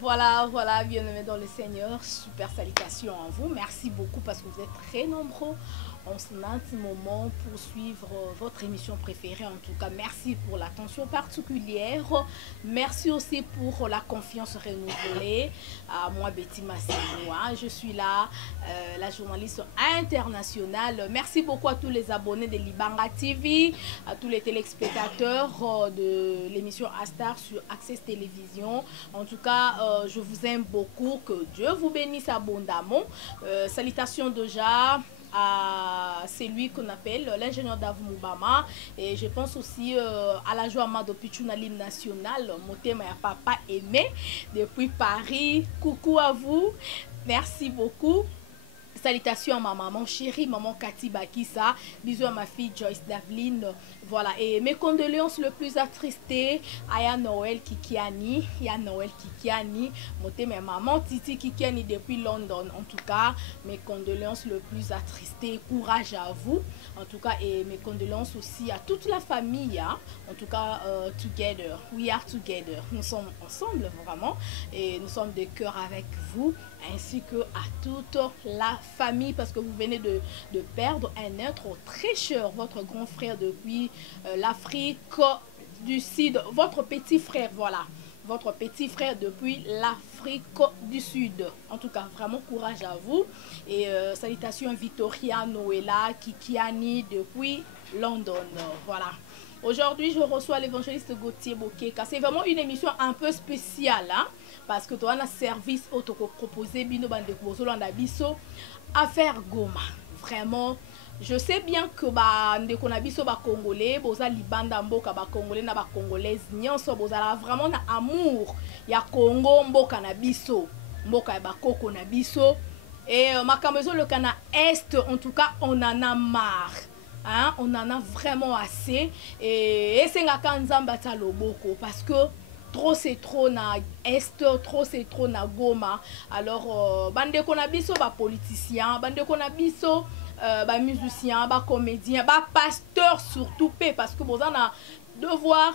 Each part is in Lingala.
Voilà, voilà, bien-aimés dans le Seigneur, super salutations à vous. Merci beaucoup parce que vous êtes très nombreux en ce moment pour suivre votre émission préférée. En tout cas, merci pour l'attention particulière. Merci aussi pour la confiance renouvelée. À moi, Betty Massimoa, je suis là, la journaliste internationale. Merci beaucoup à tous les abonnés de Libanga TV, à tous les téléspectateurs de l'émission Astar sur Access Télévision. En tout cas, je vous aime beaucoup. Que Dieu vous bénisse abondamment. Salutations déjà à celui qu'on appelle l'ingénieur Davoumoubama, et je pense aussi à la joie de Pichuna l'hymne national, mon thème à papa aimé depuis Paris. Coucou à vous, merci beaucoup. Salutations à ma maman chérie, maman Cathy Bakissa. Bisous à ma fille Joyce Davline. Voilà, et mes condoléances le plus attristées à Ya Noël Kikiani. Ya Noël Kikiani. Moté ma maman Titi Kikiani depuis London. En tout cas, mes condoléances le plus attristées. Courage à vous. En tout cas, et mes condoléances aussi à toute la famille. Hein. En tout cas, together. We are together. Nous sommes ensemble vraiment. Et nous sommes de cœur avec vous. Ainsi que à toute la famille, parce que vous venez de perdre un être très cher, votre grand frère depuis l'Afrique du Sud, votre petit frère, voilà, votre petit frère depuis l'Afrique du Sud. En tout cas, vraiment courage à vous. Et salutations à Victoria Noëlla Kikiani depuis London. Voilà. Aujourd'hui, je reçois l'évangéliste Gauthier Bokeka. C'est vraiment une émission un peu spéciale, hein, parce que tu as un service proposé Bino Bande Bozolanda Biso à faire Goma. Vraiment, je sais bien que ndeko na biso ba congolais, boza libanda mboka ba congolais na ba congolaise nyonso bozala vraiment na amour ya Congo mboka na biso, mboka ya bakoko na biso. Et makambezo le kana est, en tout cas, on en a marre. Hein, on en a vraiment assez. Et c'est un loboko parce que trop c'est trop na est, trop c'est trop na Goma. Alors bande konabiso ba politicien, bande konabiso ba musicien, ba comédien, ba pasteur surtout parce que vous en a devoir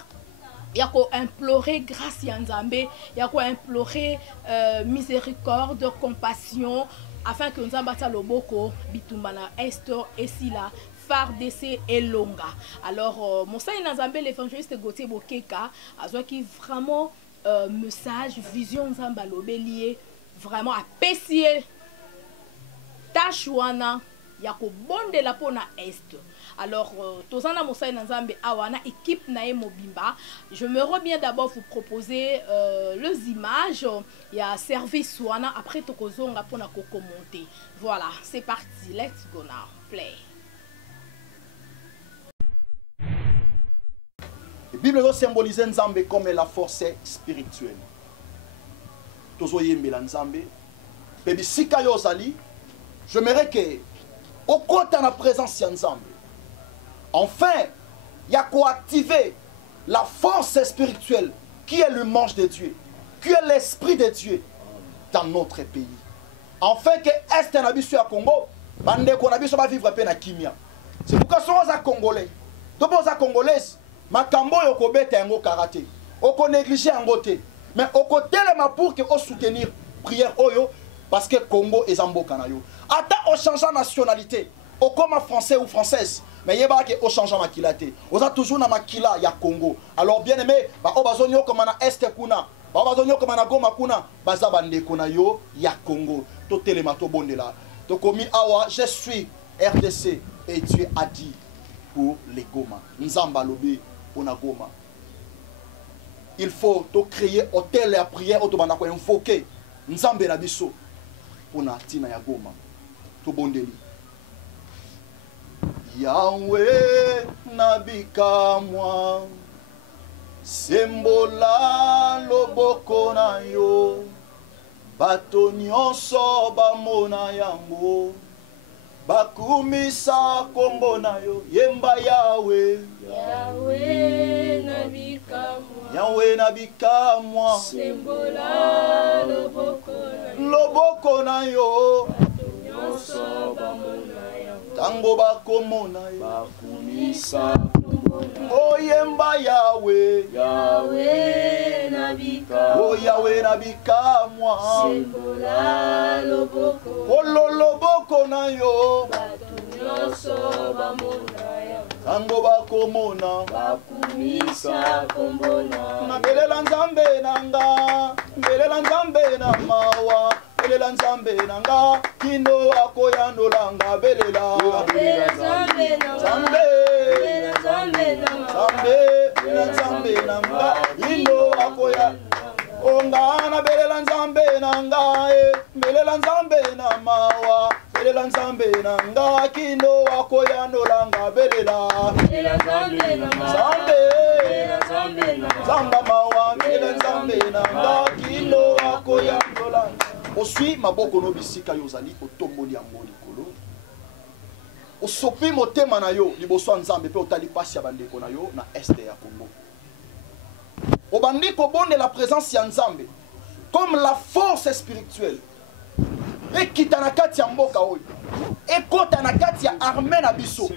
il y a quoi implorer grâce à Nzambe, il y a quoi implorer miséricorde, compassion afin que nous ambata loboko bitumbana est et si là FARDC et Longa. Alors, mon saïd Nzambe, l'évangéliste Gauthier Bokeka, a qui vraiment message, vision Nzamba lié, vraiment à pessier Tachouana, yako bonde la pona est. Alors, Tozana mon saïd Nzambe, awana équipe nae mobimba. Je me reviens d'abord vous proposer les images. Il y a service Wana, après Tokozonga pour na commenter. Voilà, c'est parti. Let's go now. Play. La Bible symbolise Nzambe comme la force spirituelle. Tozoyembe la Nzambe. Baby sika yo zali, j'aimerais que au côté de la présence de Nzambe, enfin, il y a quoi activer la force spirituelle qui est le manche de Dieu, qui est l'esprit de Dieu dans notre pays. Enfin que est un abisso à Congo, bande qu'on abisso va vivre peine à Kimia. C'est pourquoi sommes à Congolais. Tous les Congolaises. Makambo yoko bete yango karaté, oko négliger yango te, mais oko telema pour que o soutenir prière oyo parce que Congo est en mboka na yo. Ata o changeant nationalité, o comme français ou française, mais yeba ke o changeant makila te. Oza toujours na makila ya Congo. Alors bien aimé, ba o bazonyo comme na est kuna, ba o bazonyo comme na Goma kuna, baza bande kona yo ya Congo. To telema to bondela. To komi awa, je suis RDC et Dieu a dit pour les Goma. Nzamba lobi pour na Goma. Il faut te créer hôtel et prière autobanda ko invoquer Nzambe na biso pour na tina ya Goma. To bondeli. Yahweh nabika moi sembola loboko na yo bato nyonso bamona yango bakumisa kombo na yo yemba Yahweh Yahweh nabika moi Yahweh nabika moi sembola loboko na yo bato nyonso bamona yango tango bakomona yo bakumisa kombo oyemba Yahweh, Yahweh na bikamwa. oh Yahweh na bikamwa, Sembola loboko. ololoboko na yo, Bato nyonso bamona yango. tango bakomona, Bakumisa kombona. nabelela Nzambe nanga, belela Nzambe na mawa, belela Nzambe nanga, kino akoyanolanga belela. Belela Nzambe na Nzambe, Belela Nzambe na Nzambe, belela Nzambe nanga, kino akoya. Ongana belela Nzambe nanga, belela Nzambe na mawa, belela Nzambe nanga, kino akoyanolanga belela. Belela Nzambe na Nzambe, Belela Nzambe na Nzamba mawa, belela Nzambe nanga, kino akoyanolanga. Osui maboko no bisika yozali otomboli yango likolo. Osopi motema na yo liboso ya Nzambe pe otali pasi ya bandeko na yo na este ya Congo. Obandi kobonde la présence ya Nzambe comme la force spirituelle. Ekita na kati ya mboka oyo. Ekota na kati ya armée na biso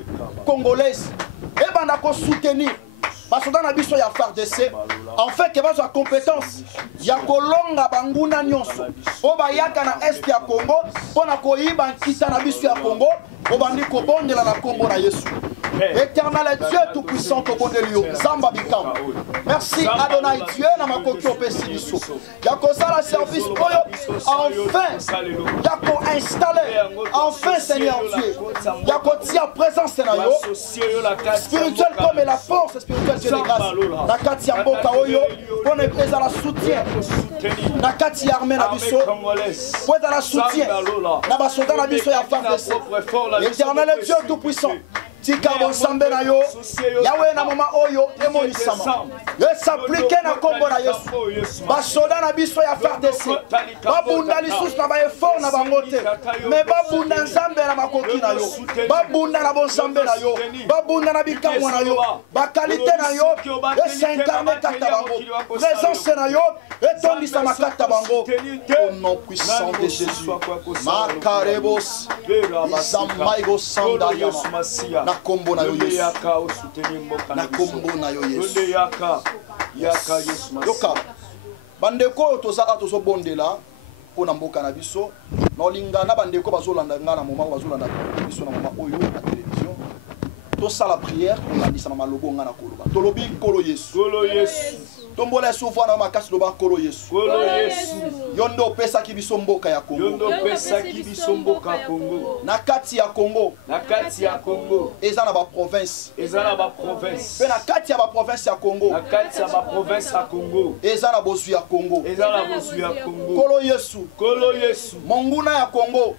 congolaise. Ebanda ko soutenir basoda na biso ya FARDC en fait que bazo compétence ya kolonga banguna nyonso o bayaka na est ya Congo pona koyiba nkita na biso ya Congo obandi kobondela na kombo na Yesu. Éternel Dieu tout puissant kobondeli yo Zamba bikam. Merci Adonai Dieu na makoki opesi biso. Ya kozala service oyo enfin ya ko installer enfin Seigneur Dieu. Ya ko tia présence na yo spirituel comme la force spirituelle de grâce. Na kati ya mboka oyo pona epeza la soutien. Na kati ya armée na biso pona la soutien. Na basoda na biso ya FARDC. Éternel Dieu tout puissant. Tika bonsambe na yo Yahweh na mama oyo emonisama yo s'applique na kombo na Yesu basoda na biso ya FARDC babunda lisusu na ba effort na bango te mais babunda Nzambe na makoki na yo babunda na bonsambe na yo babunda na bikamwa na yo bakalite na yo esincarne kata bango présence na yo etondisa makata bango au nom puissant de Jésus Makarebos Izamaigo Sandayama na kombo na yo Yesu na kombo na yo Yesu yoka bandeko tozaka tozobondela pona mboka na biso na olingana bandeko bazolanda ngana moma bazolanda biso na moma oyo na télévision tosala prière kolandisa malobo ngana koloba tolobi kolo Yesu tombola souvent na makasi loba kolo Yesu yondo pesa ki biso mboka ya Congo na kati ya Congo eza na ba province pe na kati ya ba province ya Congo eza na bozu ya Congo kolo Yesu monguna ya Congo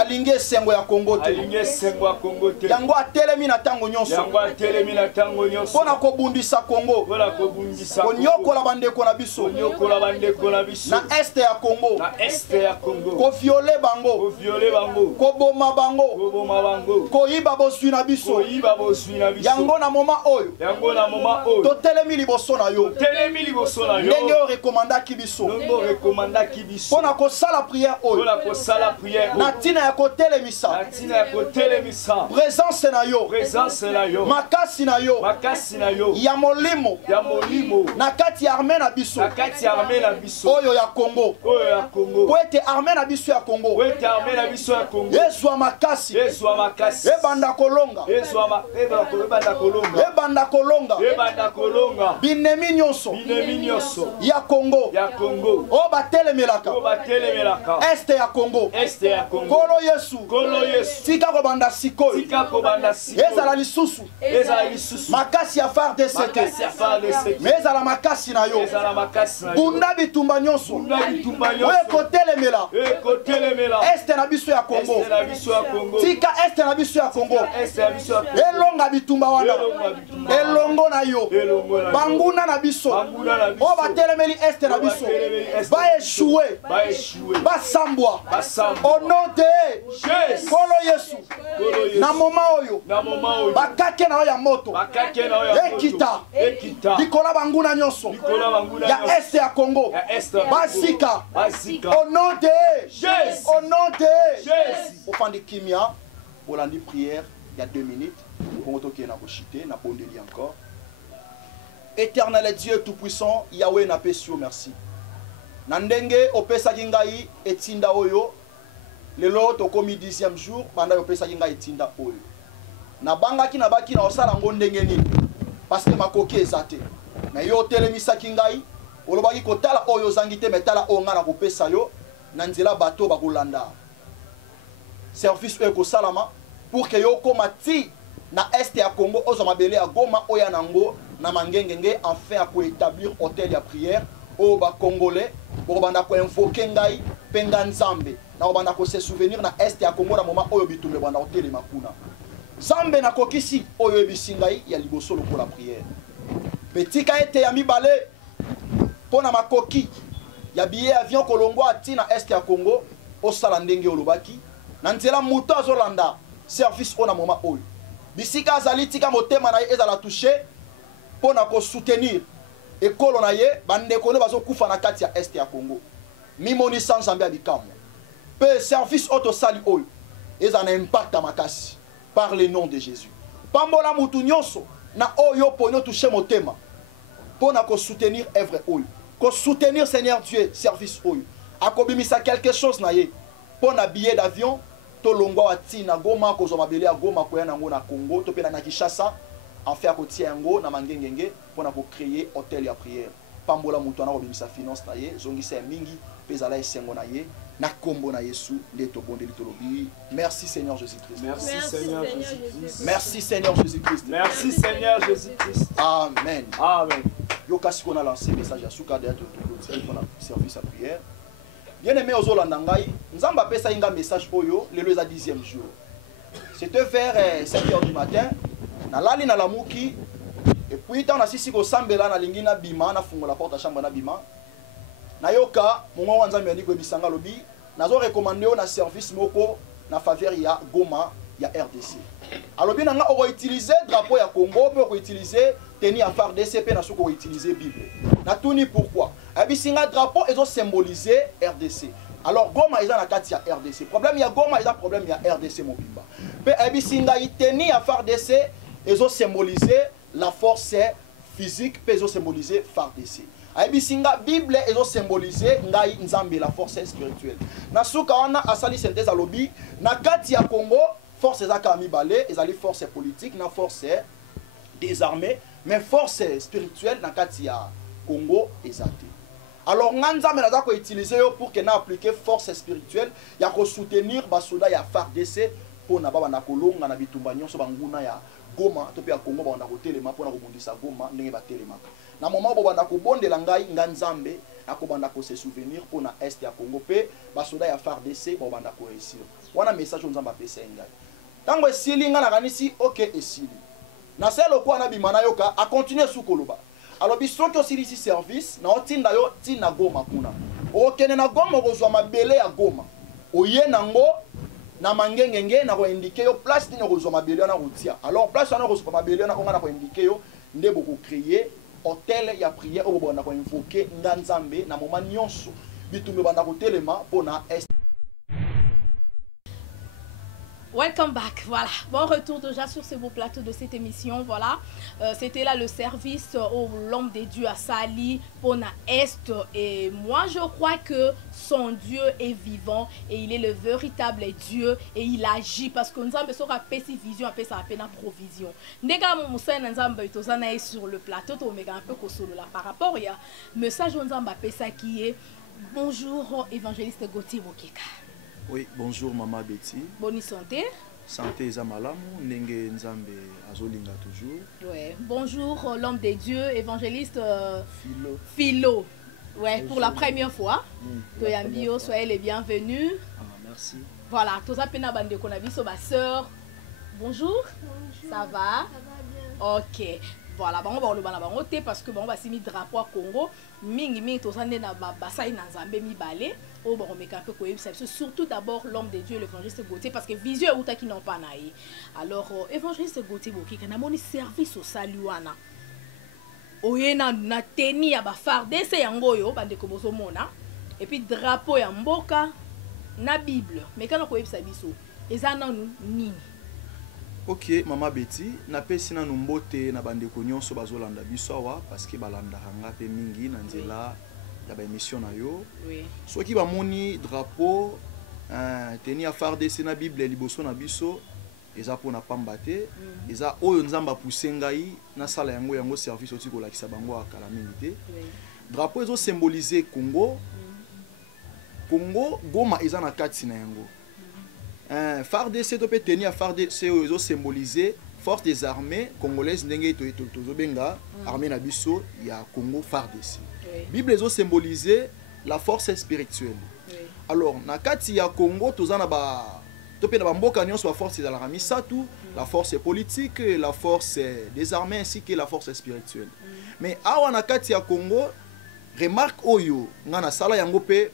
alingi esengo ya Congo te yango atelemi na tango nyonso pona kobundisa Congo konyokola bandeko na biso na este ya Congo koviole bango koboma bango koyiba boswi na biso yango na moma oyo totelemi liboso na yo ndenge orekomandaki biso pona kosala prière oyo na ntina ya kotelemisa présence na yo makasi na yo ya molimo na kati ya armée na biso oyo ya Congo po ete armée na biso ya Congo ezwa makasi ebanda kolonga binemi nyonso ya Congo o batelemelaka este ya Congo kolo Yesu tika kobanda sikoyo ezala lisusu makasi ya FARDC mais ezala makasi na yo bunda bitumba nyonso oyo kotelemela este na biso ya Congo tika este na biso ya Congo elonga bitumba wana elongo na yo banguna na biso oyo batelemeli este na biso baeshue basambwa au nom de kolo Yesu na moma oyo bakake na yo ya moto ekita likola banguna nyonso ya este ya Congo basika au nom de ofandi kimia olandi prière il y a 2 minutes. Pour que na chité, na bondeli encore. Éternel Dieu tout-puissant, Yahweh na pesio merci. Nandenge opesa kingai etinda oyo. Lelo to komi 10e jour, banda opesa kingai etinda oyo. Na bangaki na baki na osala ngondenge nini. Parce que makoki ezate. Na yo telemisa kingai, olobaki kotala oyo zangite metala onga na kopesa yo, na nzela bato bakolanda. Service eko salama pour que yo komati na est ya Congo ozo mabele ya Goma oya nango na mangengenge enfin pour établir hôtel ya prière o ba congolais pour banda ko invoquer ngai penga nzambe na banda ko se souvenir na est ya Congo na moment oyo bitumbe banda hôtel makuna Zambe na kokisi oyo ebisingai ya liboso lokola prière. Petit ka ete ya mibale pona makoki ya billet avion kolongwa tina est ya Congo osala ndenge olobaki na nzela muto azolanda service ona moma oyo. Bisika azali tika motema na ye ezala toucher pona ko soutenir ekolo na ye bandeko ne bazokufa na kati ya est ya Congo. Mimoni sans Zambia bikamu. Pe service auto sali oyo ezana impact makasi. Par le nom de Jésus. Pambola mutu nyonso na oyo ponyo toucher motema. Pona ko soutenir œuvre oyo. Ko soutenir Seigneur Dieu service oyo. Akobimisa quelque chose na ye. Pona billet d'avion to longwa atina Goma ko zomabele ya Goma ko yana ngo na Congo to pena na Kinshasa en fait ko tiengo na mangengenge pona ko créer hôtel ya prière. Pambola mutu na kobimisa finance na ye zongisa mingi pezala esengo na ye. Na kombo na Yesu ndeto bondeli tolobi. Merci Seigneur Jésus-Christ. Merci Seigneur Jésus-Christ. Merci Seigneur Jésus-Christ. Merci Seigneur Jésus-Christ. Amen. Amen. Yo kasi qu'on a lancé message à Souka d'être pour la service à prière. Bien aimé aux Olandangai, nous avons appelé ça un message oyo le 10e jour. C'était vers 7h du matin. Na lali na lamuki et puis on a sisi ko sambela na lingina bima na fungo la porte à chambre na bima. Na yoka mongo wanzambe ndiko bisanga lobi nazo recommander na service moko na faveur ya Goma ya RDC. Alobi nanga oko utiliser drapeau ya Congo pour utiliser tenir à phare DCP na soko utiliser Bible. Na tuni pourquoi? Abisinga drapeau ezo symboliser RDC. Alors Goma eza na kati ya RDC. Problème ya Goma eza problème ya RDC mobimba. Pe abisinga iteni à phare DC ezo symboliser la force physique, pe ezo symboliser phare DC. Aibisinga Bible ezo symboliser ngai nzambe la force spirituelle. Na suka wana asali synthèse alobi na kati ya Congo force ezaka mibale ezali force politique na force des armées mais force spirituelle na kati ya Congo ezate. Alors nzambe naza ko utiliser yo pour que na appliquer force spirituelle ya ko soutenir basoda ya FARDC pour na baba na kolonga na bitumba nyonso banguna ya Goma to pe ya Congo ba na ko telema pour na ko bundisa Goma ndenge ba telema. Na moment bo banda ko bondela ngai nganzambe akobanda ko se souvenir pour na est ya Congo pe basoda ya FARDC bo banda ko réussir. Wana message nzamba pesa ngai. Tango esili nga na kanisi OK esili. Na selo ko na bimana yoka a continuer sous koloba. Alors biso to sili service na otinda yo tina Goma kuna. Okene na Goma kozwa mabele ya Goma. Oye nango na mangengenge na ko indiquer yo place dino kozwa mabele na routier. Alors place na kozwa mabele na onga na ko indiquer yo ndebo ko créer hôtel ya prière au banda ko invoquer nganzambe na moment nyonso bitumbe banda ko telema pona est. Welcome back, voilà, bon retour déjà sur ce beau plateau de cette émission, voilà, c'était là le service au l'homme des dieux à Sali, Pona Est, et moi je crois que son Dieu est vivant, et il est le véritable Dieu, et il agit, parce que nous avons besoin de vision, après ça appelle provision. Nega Moussa Nzamba est sur le plateau, tu as un peu solo là par rapport, il y a un message Nzamba ça qui est, bonjour évangéliste Gauthier Bokeka. Oui, bonjour Maman Betty. Bonne santé. Santé Zamalamu, Nenge Nzambe Azolinga toujours. Ouais. Bonjour l'homme des dieux, évangéliste Philo. Ouais, pour la première fois. Toyambio, soyez les bienvenus. Ah, merci. Voilà, tous apena bande qu'on a vu sur ma sœur. Bonjour. Bonjour. Ça va? Ok. Voilà, bon, on va le noter parce que bon, on va s'y mettre drapeau à Congo. Mingi, tous les na basai na Zambé mi balé. Oh, bon, on met un peu quoi, surtout d'abord l'homme de Dieu, l'évangéliste Gauthier, parce que vision ou ta qui n'ont pas naï. Alors, évangéliste Gauthier, qui a mon service au saluana. Oyena na teni ya ba FARDC yangoyo bande ko bozomona. Et puis drapeau ya mboka na Bible. Mais quand on koyebisa biso, ezana nini. Ok, Mama Betty, na pesi na numbote na bandeko nyonso bazolanda biso awa parce que balanda nga pe mingi na nzela ya ba émission na yo. Oui. Soki bamoni drapeau teni ya FARDC na Bible liboso na biso eza pona pamba te, eza oyo nzamba pousse ngai na sala yango service oti kolakisa bango akala mingi te. Drapeau ezo symboliser Congo. Congo Goma eza na kati na yango. FARDC to pe tenir FARDC ezo symboliser force des armées congolaises ndenge tozo benga armée na biso ya Congo FARDC. Bible ezo symboliser la force spirituelle. Alors na kati ya Congo tozana ba to pe na mboka nyonso ba force za la misatu, la force politique, la force des armées ainsi que la force spirituelle. Mais awa na kati ya Congo remarque oyo nga na sala yango pe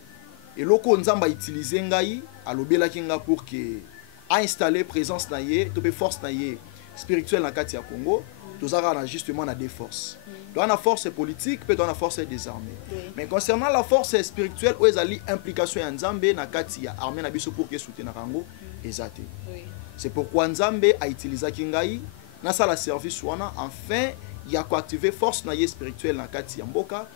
eloko nzamba utiliser ngai alobela kinga pour que a installer présence na ye to pe force na ye spirituelle na kati ya Congo tozara na justement na deux forces. Dans la force politique peut dans la force des armées. Mais concernant la force spirituelle où ezali implication ya nzambe na kati ya armée na biso pour que soutenir rango ezate. C'est pourquoi nzambe a utilisé kingai na sala service wana enfin ya ko activer force na ye spirituelle na kati ya mboka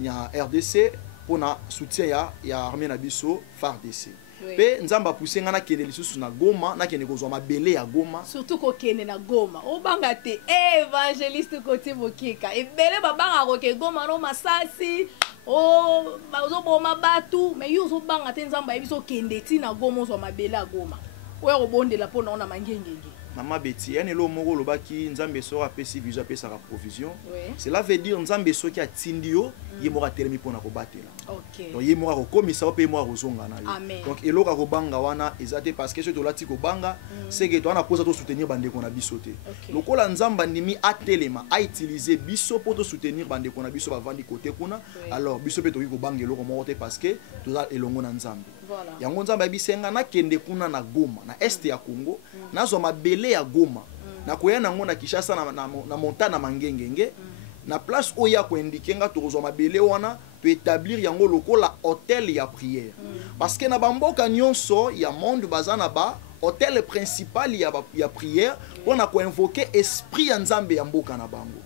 ya RDC pour na soutien ya armée na biso FARDC. Pe nzamba pousse ngana kende lisusu na Goma na kende kozwa mabele ya Goma surtout ko kende na Goma obanga te évangéliste côté bokeka ebele babanga ko ke Goma no masasi o bazo boma batu mais yo zo banga te nzamba yebiso kende ti na Goma zo mabele ya Goma oyo kobondela pona ona mangengenge. Mama Betty, il y a un mot lobaki nzambe sora pesi vision pesa la provision. Cela veut dire nzambe soki atindio yemora telemi pona ko batela. OK. Donc yemora ko komisa pe mo rozonga na yo. Amen. Donc eloka ko banga wana ezate parce que to lati ko banga c'est que to ana posa to soutenir bande ko na bisote. Lokola nzamba ndimi atelema a utiliser biso pour to soutenir bande ko na biso ba vandi côté kuna alors biso pe to ko banga eloko mo te parce que to za elongo na nzambe. Voilà. Yango nzamba bisenga na kende kuna na Goma na est ya Congo nazo mabele ya Goma na koya nango na Kinshasa na montana mangengenge na place oya ko indikenga to zo mabele wana to établir yango lokola hôtel ya prière parce que na bamboka nyonso ya monde bazana ba hôtel principal ya prière pour na ko invoquer esprit ya nzambe ya mboka na bango.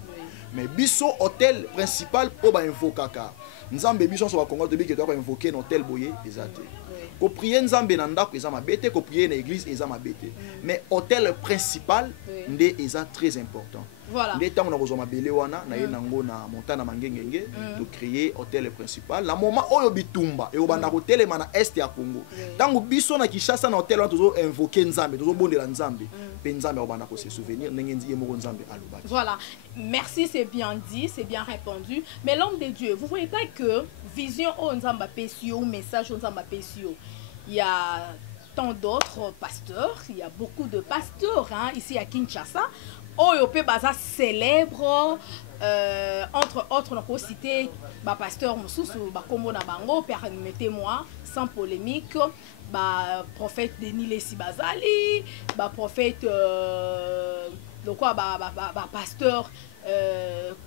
Mais biso hôtel principal po ba invokaka nzambe biso so ba Congo de bi ke to ko invoquer hôtel boye ezate. Ko prier nzambe na ndako eza mabete, ko prier na église eza mabete. Mais hôtel principal nde eza très important. Voilà. Nde tango na kozwa mabele wana na ye nango na montana mangengenge to créer hôtel principal. La moment oyo bitumba e obanda ko telema na est ya Congo. Tango biso na Kinshasa na hôtel wana tozo invoquer nzambe, tozo bondela nzambe. Pe nzambe obanda ko se souvenir ndenge nzi yemoko nzambe alobaki. Voilà. Merci, c'est bien dit, c'est bien répondu. Mais l'homme de Dieu, vous voyez pas que vision au nzamba pesio, message au nzamba pesio. Il y a tant d'autres pasteurs, il y a beaucoup de pasteurs ici à Kinshasa. Oyope baza célèbre, entre autres, on peut citer ba pasteur Moussous, ba Kombo na bango, permettez-moi, sans polémique, ba prophète Denis Lessi Bazali, ba prophète, donc quoi, ba pasteur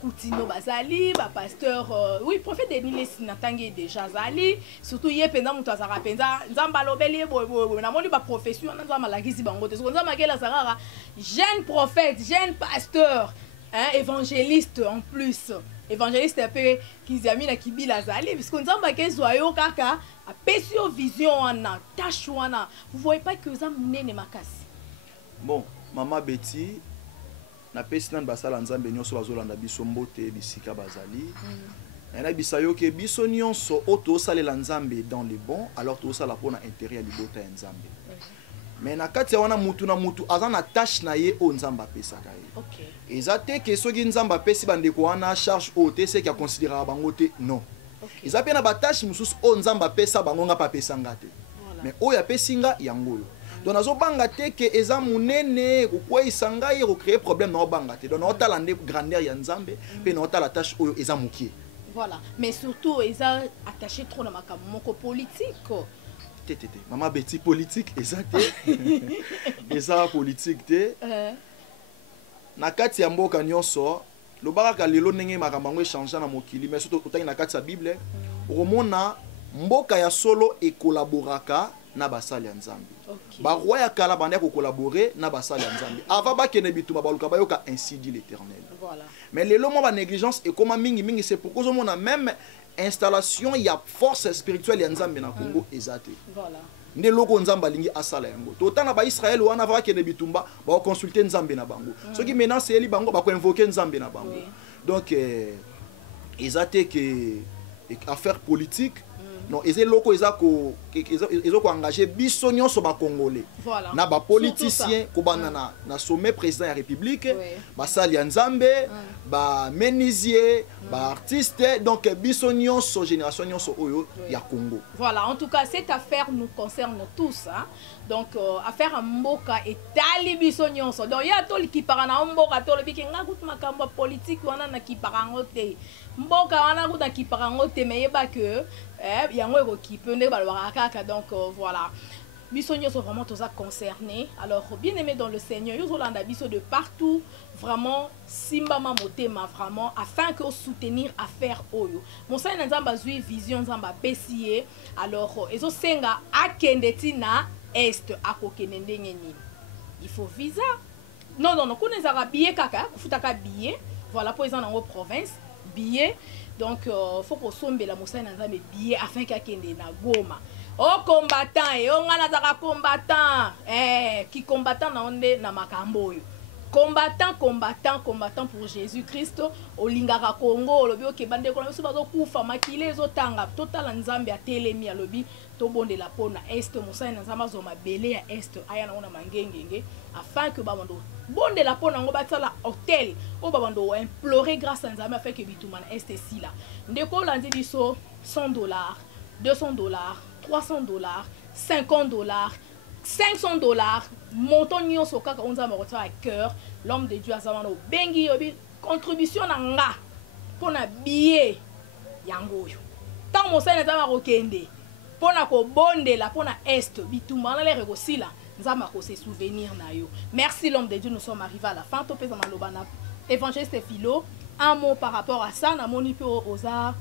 Koutino Bazali, ba pasteur, oui, prophète Denis Lessi Natangi déjà Zali, surtout yé pendant mon tazara penza, nzamba lobeli bo na moni ba profession nzamba la gizi bango te, nzamba kela sarara, jeune prophète, jeune pasteur, évangéliste en plus. Évangéliste un peu Kizami na Kibila Zali, parce que nzamba ke zoyo kaka a pesio vision wana, tâche wana. Vous voyez pas que ça mune makasi. Bon, Mama Betty na pesi nan basala nzambe nyonso bazolanda biso mbote bisika bazali. Na bisayo ke biso nyonso oto salela nzambe dans les bons, alors to sala pona intérêt ya libota ya nzambe. Mais na kati wana mutu na mutu azana tâche na ye o nzamba pesaka ye. OK. Ezate ke soki nzamba pesi bandeko wana charge o te se ki considérer bango te non. Ezape na ba tâche mususu o nzamba pesa bango nga pa pesanga te. Mais o ya pesinga yangolo. Donc nazo banga te ke eza munene ko kwisa ngai ko créer problème na banga te. Donc na otala nde grandeur ya nzambe pe na otala tâche oyo eza mukie. Voilà, mais surtout ils ont attaché trop na makamoko politique. Tétété, Mama Betty politique exact. Eza politique te. Na kati ya mboka nyonso lobaka lelo ndenge makambo échanger na mokili mais surtout otangi na kati ya Bible okomona mboka ya solo ekolaboraka na basali ya nzambe. Okay. Ba roi ya kala bande ko collaborer na basali ya nzambe. Ava ba kene bituma baluka bayoka ainsi dit l'Éternel. Voilà. Mais lelo mo ba négligence et comme mingi c'est pourquoi on a même installation ya force spirituelle ya nzambe na Congo ezate. Voilà. Nde loko nzamba lingi asala yango. Totana ba Israël wana va kene bitumba ba consulter nzambe na bango. Ce qui maintenant c'est li bango ba ko invoquer nzambe na bango. Oui. Donc ezate que affaire politique. Non, ezé loko ezako engagé biso nyonso ba congolais. Voilà. Na ba politicien ko banana na sommet président ya république, ba sali ya nzambe, ba menisier, ba artiste, donc biso nyonso génération nyonso oyo ya Congo. Voilà, en tout cas cette affaire nous concerne tous hein. Donc affaire mboka et tali biso nyonso. Donc ya to ki parana mboka to le bikinga gut makambo politique wana na ki parango te. Mboka wana gut na ki parango te mais yeba que yango équipe ne balwara kaka donc voilà. Biso nyonso vraiment tous concernés. Alors bien aimé dans le Seigneur, yo zolanda biso de partout vraiment simbama motema vraiment afin que soutenir affaire oyo. Mon sa nzamba zui vision nzamba pesier. Alors ezo senga akendeti na est akokende ndenge nini. Il faut visa. Non kunezaka billet kaka kufutaka billet. Voilà pour les en province billet. Donc faut qu'on sombe la mossa nzamba billet afin qu'akende na Goma. Oh combattant et on a zaka combattant qui combattant na onde na makambo yo. Combattant pour Jésus-Christ au lingaka Congo lobi o kebande ko biso bazo kufa makile ezotanga total nzambe ya telemi ya lobi to bonde la pona est mosa na nzamba zo mabele ya est aya na ona mangengenge afin que babando bonde la pona ngo batala hôtel o babando implorer grâce à nzambe afin que bitumana est si là ndeko landi biso $100 $200 $300 $50 $500 montant nyonso kaka onza marotia à cœur l'homme de Dieu azamana bengi yobi contribution na nga pona billet yango yo tant mo sene zama rokende pona ko bondela pona est bitumana le rekosila nzama ko se souvenir na yo. Merci l'homme de Dieu, nous sommes arrivés à la fin to pesa malobana évangéliste Philo un mot par rapport à ça na moni pe aux arts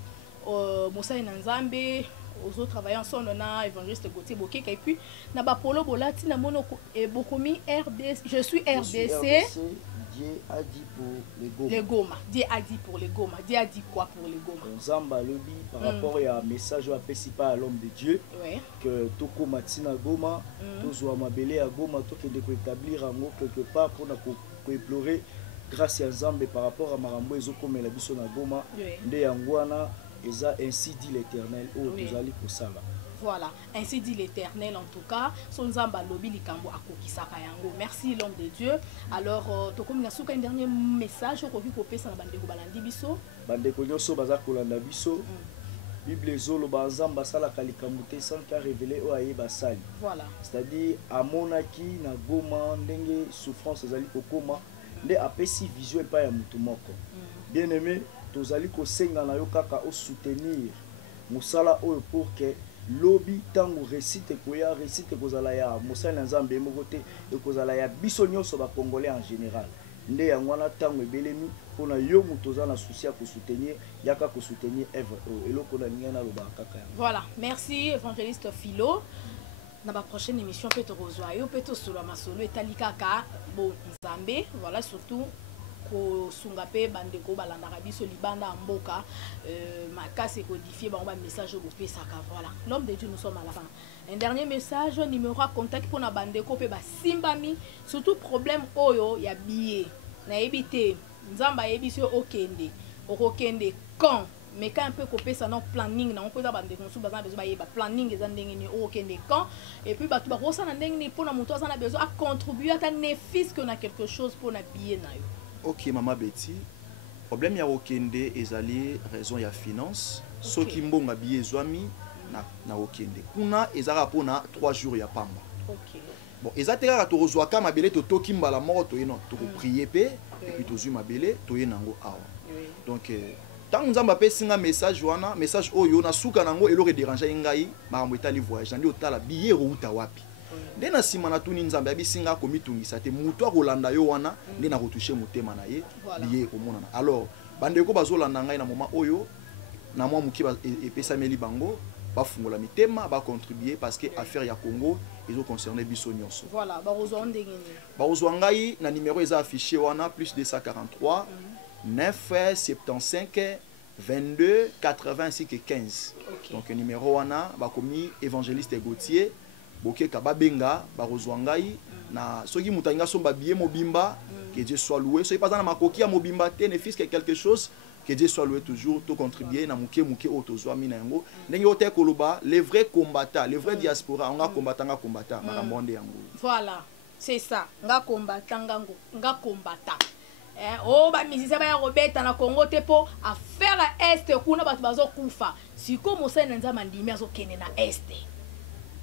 Moussa Nzambe aux autres travailleurs sont na évangéliste Gauthier Bokeka et puis na ba polo bolati na mono et bokomi RDC je suis RDC. Dieu a dit pour les Goma. Dieu a dit pour les Goma. Dieu a dit quoi pour les Goma? Nzamba lobi par rapport à message à pas à l'homme de Dieu que toko matina Goma tozwa mabele à Goma toke de établir en quelque part pour na ko implorer grâce à Nzambe par rapport à marambo ezokomela biso na Goma nde yangwana eza ainsi dit l'Éternel oh tozali ko sala. Voilà, ainsi dit l'Éternel en tout cas. Son Nzamba lobi likambo akokisaka yango. Merci l'homme de Dieu. Alors tokomi na suka un dernier message okoki kopesa na bandeko balandi biso. Bandeko nyonso baza kolanda biso. Bible zolo ba Nzamba sala kalikambo te sans ka révéler o aye basali. Voilà. C'est-à-dire amonaki na Goma ndenge souffrance ezali kokoma nde apesi vision pa ya mutu moko. Bien aimé, tozali ko senga na yo kaka o soutenir musala oyo pour que lobby tango récite koya récite kozala ya mosala nzambe mokote e kozala ya biso nyonso ba congolais en général nde yangwana tango ebelemi pona yo mutoza na souci ya ko soutenir yaka ko soutenir œuvre eloko na ngena loba kaka. Voilà, merci évangéliste Philo. Dans la prochaine émission peut te rejoindre yo peut te solo masolo etalika ka bo nzambe voilà surtout ko sungape bandeko balandaka biso libanda mboka makase codifié ba message au pesaka. Voilà, l'homme de Dieu, nous sommes à la fin. Un dernier message numéro à contact pour na bandeko pe ba simbami surtout problème oyo ya billet na ebité nzamba yebiso okende okokende quand mais quand un peu coupé ça non planning na on peut avoir des consul besoin de planning les andengini okende quand et puis batu ba rosa na ndengini pour na moto a besoin à contribuer à ta néfice qu'on a quelque chose pour na billet na yo. Ok maman Betty, problème ya okende ezali raison ya finance soki mbonga billet zwami na okende kuna ezaka pona 3 jours ya pamba. OK. Bon ezateka to rozwa ka mabele to toki mbala moko to yeno to prier pe et puis to zu mabele to yenango awa. Donc tant nzamba pesinga message wana message oyo na suka nango eloko déranger ngai makambo etali voyage ndi otala billet routa wapi. Nde na sima na tuni nzamba abisinga ko mitungisa te mutu akolanda yo wana nde na retoucher motema na ye billet komonana. Alors bandeko bazolanda ngai na moment oyo na mwa muki epesa meli bango ba fungola mitema ba contribuer parce que affaire ya Congo ils ont concerné biso nyonso. Voilà, ba ozwa ndenge ni. Ba ozwa ngai na numéro eza affiché wana plus 243 9 75 22 86 15. Okay. Donc numéro wana ba komi évangéliste Gauthier boke kababenga ba ozwa ngai na soki mutanga somba billet mobimba que Dieu soit loué. Soki pas dans makoki ya mobimba te ne fils que quelque chose que Dieu soit loué toujours, tout contribuer na muke autozoa mina yango. Ndenge ote koloba, les vrais combattants, les vrais diaspora, on a combattant makambo nde yango. Voilà, c'est ça. Nga combattant nga combattant. Oh ba musicien ba ya robeta na Congo te po affaire est kuna bato bazo kufa. Siko mosa nza mandimi azo kene na est.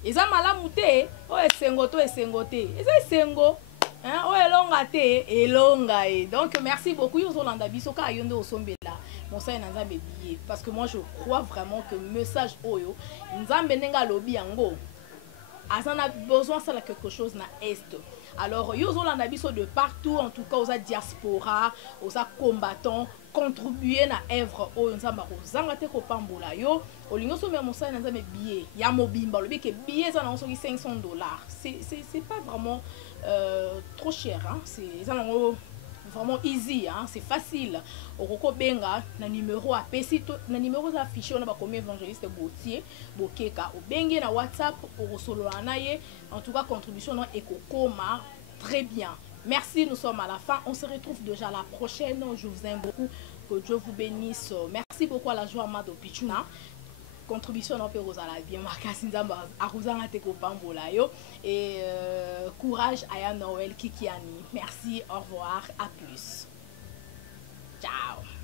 Eza malamu te, o esengo to esengo te. Eza esengo. Oh elonga te elonga e. Donc merci beaucoup Yozolanda biso ka yonde osombela mosa nzambe biye parce que moi je crois vraiment que message oyo nzambe nenga lobi yango azana besoin ça quelque chose na est. Alors Yozolanda biso de partout en tout cas aux diaspora aux combattants contribuer na œuvre oyo nzamba kozanga te ko pambola yo olingo somba mosa nzambe biye ya mobimba lobi ke biye za na soki $500. C'est pas vraiment trop cher, hein? C'est vraiment easy, hein? C'est facile. Oroko benga na numéro à pesito na numéro affiché on a comme évangéliste Gauthier bokeka o bengi na WhatsApp orosolo anaye en tout cas contribution non ekokoma très bien. Merci, nous sommes à la fin. On se retrouve déjà la prochaine. Je vous aime beaucoup. Que Dieu vous bénisse. Merci beaucoup à la joie Mado Pichuna. Contribution non peut la bien marqué nzamba aruzanga te ko pambola yo et courage à Noël Kikiani. Merci, au revoir, à plus. Ciao.